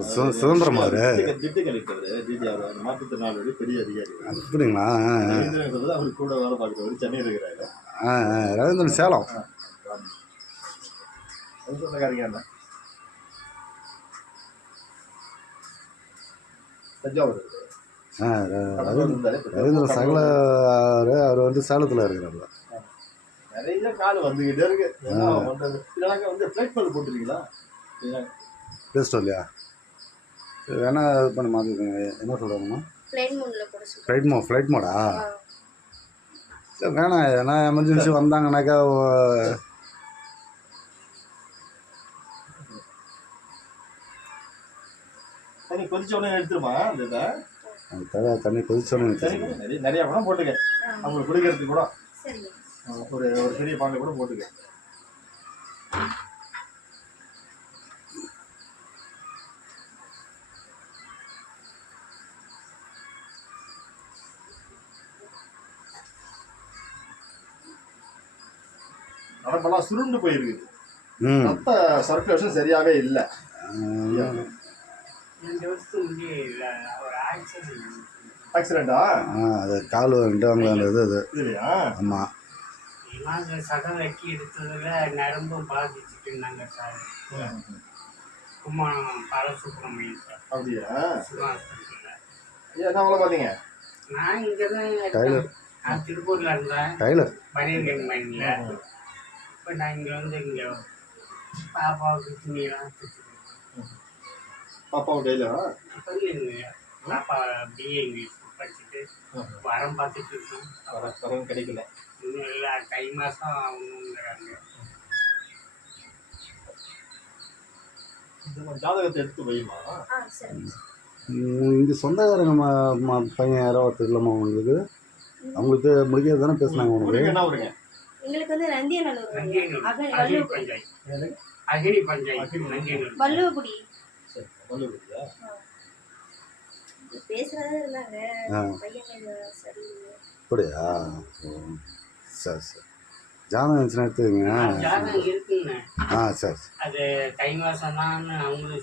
சுதந்திரம் அவரு அப்படிங்களா. ரவீந்திரன் சேலம். ஆ ர- கடலூர் இருந்தாரு. ரவீந்திரன் சகல அவரு வந்து சேலத்தில் இருக்கிறாரு நிறைய கால் வந்துகிட்டே இருக்கு. வந்து போட்டுருக்கீங்களா பேசிட்டோம் இல்லையா சரி வேணா இது பண்ணி மாற்றிக்கோங்க என்ன மூடில் சொல்லுங்கள் ஃப்ளைட் மோ ஃப்ளைட் மோடா சரி வேணாம். ஏன்னா எமர்ஜென்சி வந்தாங்கனாக்கா தண்ணி கொதிச்ச உடனே எடுத்துருமா அந்த இதை? அது தவிர தண்ணி கொதிச்சோன்னு சரி நிறைய நிறைய கூட போட்டுக்க. அவங்களுக்கு குடிக்கிறதுக்கு கூட. ஒரு ஒரு பெரிய பாண்டை கூட போட்டுக்க. நரம்பெல்லாம் சுருண்டு போயிருக்குது. ம். ரத்த சர்க்குலேஷன் சரியாவே இல்லை. ரெண்டு வருஷத்துக்கு முன்னாடி இல்லை ஒரு ஆக்சிடென்ட் அது கால் அந்த இது அது. இல்லையா ஆமாம் நாங்கள் சடம் வெட்டி எடுத்ததில் நரம்பும் பாதிச்சுட்டு இருந்தாங்க சார். கும்மாணம் பாலசுப்ரமணியம் சார். அப்படியா? என்ன வேலை பார்த்தீங்க? நான் இங்கே தான். நான் திருப்பூரில் இருந்தேன். கையில் பனியன் மைனில் இப்போ நான் இங்கே வந்து இங்கே பாப்பாவுக்கு துணியெல்லாம் பாப்பாவும் டெய்லியா சொல்லிருங்க பாப்பா பிஏ இங்கிலீஷ் படிச்சுட்டு வரம் பார்த்துட்டு இருக்கோம் கடன் கிடைக்கல. இன்னும் இல்லை தை மாதம் ஆகணுங்கிறாங்க இந்த ஜாதகத்தை எடுத்து சரிங்க இங்கே சொந்தக்காரங்க பையன் யாரோ ஒருத்தர் இல்லைம்மா உங்களுக்கு. அவங்களுக்கு முடிக்கிறது தானே பேசுனாங்க உங்களுக்கு? என்ன வருங்க எங்களுக்கு வந்து நந்தியநல்லூர் அகினி பஞ்சாயத்து. வள்ளுவரியா பேசுறதே இருந்தாங்க அப்படியா? சரி சரி. ஜாதகம் இருந்துச்சுன்னா எடுத்துக்கங்க. ஜாதகம் இருக்குங்க. ஆ சரி சரி. அது தை மாதம் தான் அவங்களும்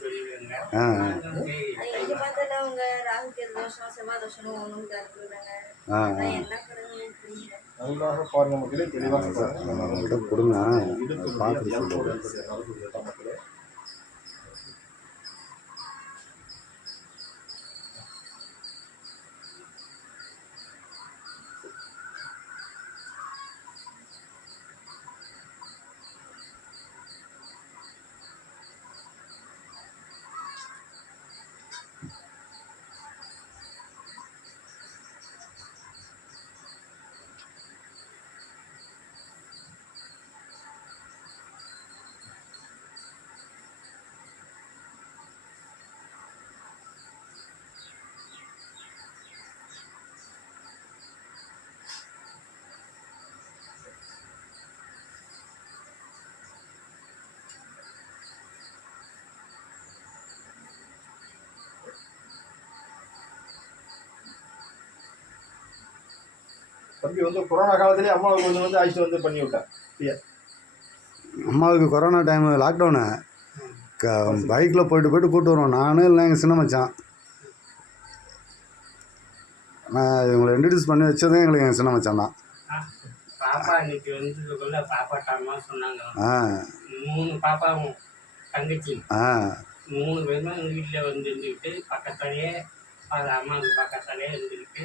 நன்றாக பாருங்க மக்களே தெளிவாக கொடுங்க. இடுப்பு பார்த்துட்டு தம்பி வந்து கொரோனா காலத்திலே அம்மாவை கொஞ்சம் வந்து அழைச்சிட்டு வந்து பண்ணி விட்டேன் அம்மாவுக்கு கொரோனா டைம் லாக்டவுனு க பைக்கில் போயிட்டு போயிட்டு கூப்பிட்டு வருவோம். நானும் இல்லை எங்கள் சின்ன மச்சான். நான் இவங்களை இன்ட்ரடியூஸ் பண்ணி வச்சதே எங்களுக்கு எங்கள் சின்ன மச்சான் தான். பாப்பா இன்னைக்கு சொன்னாங்க. ஆ. மூணு பாப்பாவும் தங்கச்சி. ஆ. மூணு பேரும் எங்கள் வீட்டில் வந்து இருந்துக்கிட்டு பக்கத்துலேயே அது அம்மாவுக்கு பக்கத்துலேயே இருந்துக்கிட்டு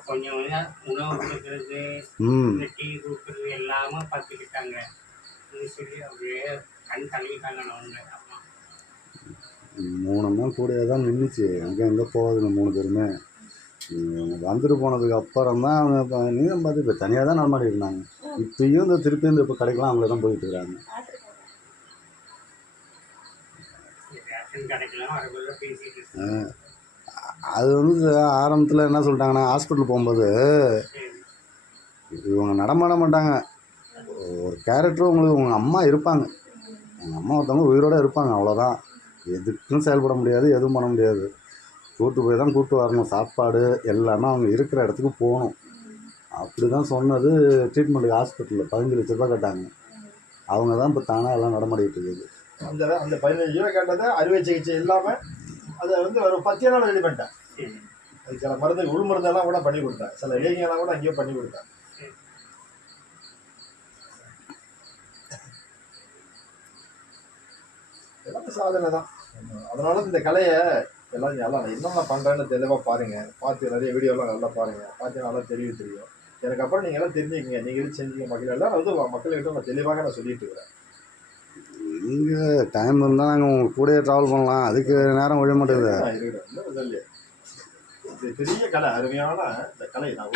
கொஞ்சம் கொஞ்சம் உணவு கொடுக்குறது ம். இந்த டீ கொடுக்குறது எல்லாமே பார்த்துக்கிட்டாங்க. சொல்லி அப்படியே கண் தள்ளிட்டாங்க அவங்க அம்மா மூணு நாள் கூடயே தான் நின்றுச்சு அங்கே எங்கே போகாதுங்க மூணு பேருமே. வந்துட்டு போனதுக்கு அப்புறம் தான் அவங்க நீங்களும் பார்த்து இப்போ தனியாக தான் நடமாடி இருந்தாங்க. இப்பயும் இந்த திருப்பி இந்த இப்போ கடைக்கெல்லாம் அவங்கள தான் போயிட்டு இருக்காங்க. பார்த்துருக்காங்க அது வந்து ஆரம்பத்தில் என்ன சொல்லிட்டாங்கன்னா ஹாஸ்பிட்டல் போகும்போது இவங்க நடமாட மாட்டாங்க. ஒரு கேரக்டரும் உங்களுக்கு உங்கள் அம்மா இருப்பாங்க. உங்கள் அம்மா ஒருத்தவங்க உயிரோட இருப்பாங்க அவ்வளோதான் எதுக்கும் செயல்பட முடியாது எதுவும் பண்ண முடியாது. கூப்பிட்டு போய் தான் கூப்பிட்டு வரணும். சாப்பாடு எல்லாமே அவங்க இருக்கிற இடத்துக்கு போகணும். அப்படி தான் சொன்னது ட்ரீட்மெண்ட்டுக்கு ஹாஸ்பிட்டலில் பதினஞ்சு லட்ச ரூபாய் கேட்டாங்க. அவங்க தான் இப்போ தானாக எல்லாம் நடமாடிக்கிட்டு இருக்குது. அந்த அந்த பதினஞ்சு ரூபா கேட்டதை அறுவை சிகிச்சை இல்லாமல் அதை வந்து ஒரு பத்தே நாள் ரெடி பண்ணிட்டேன். அது சில மருந்து உள் மருந்தெல்லாம் கூட பண்ணி கொடுத்தேன். சில லேகியெல்லாம் கூட அங்கேயே பண்ணி கொடுத்தேன். எல்லாமே சாதனை தான். அதனால இந்த கலையை எல்லாம் எல்லாம் என்னென்ன பண்ணுறேன்னு தெளிவாக பாருங்க. பார்த்து நிறைய வீடியோலாம் நல்லா பாருங்க. பார்த்து நல்லா தெளிவு தெரியும். எனக்கு அப்புறம் நீங்கள் எல்லாம் தெரிஞ்சுக்கங்க. நீங்கள் எது செஞ்சீங்க மக்கள் எல்லாம் வந்து மக்கள்கிட்ட நான் தெளிவாக நான் சொல்லிட்டு இருக்கிறேன். நீங்கள் டைம் இருந்தால் நாங்கள் உங்கள் கூடயே ட்ராவல் பண்ணலாம். அதுக்கு நேரம் ஒழிய மாட்டேங்குது பெரிய கலை அருமையான இந்த கலை நான்